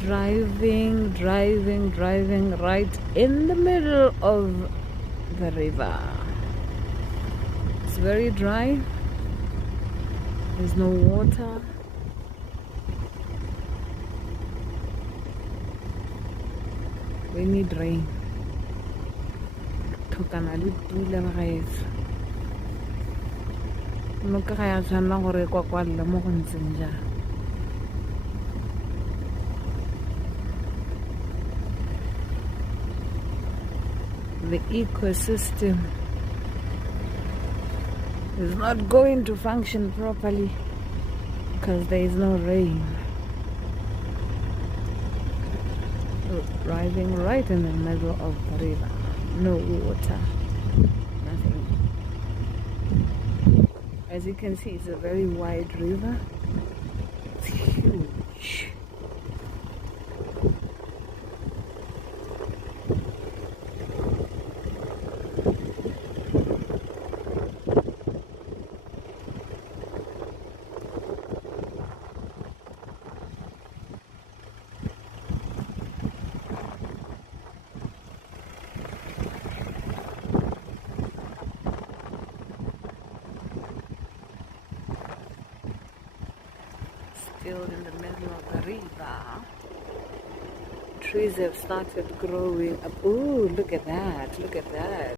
driving right in the middle of the river. It's very dry. There's no water. We need rain. Thokana le pula ba gaetso. No ka ga ya tshwanela gore e kwakwalla mo go ntseng jang. The ecosystem is not going to function properly because there is no rain. Driving right in the middle of the river. No water. Nothing. As you can see, it's a very wide river. It's huge. Still in the middle of the river. Trees have started growing up. Ooh, look at that. Look at that.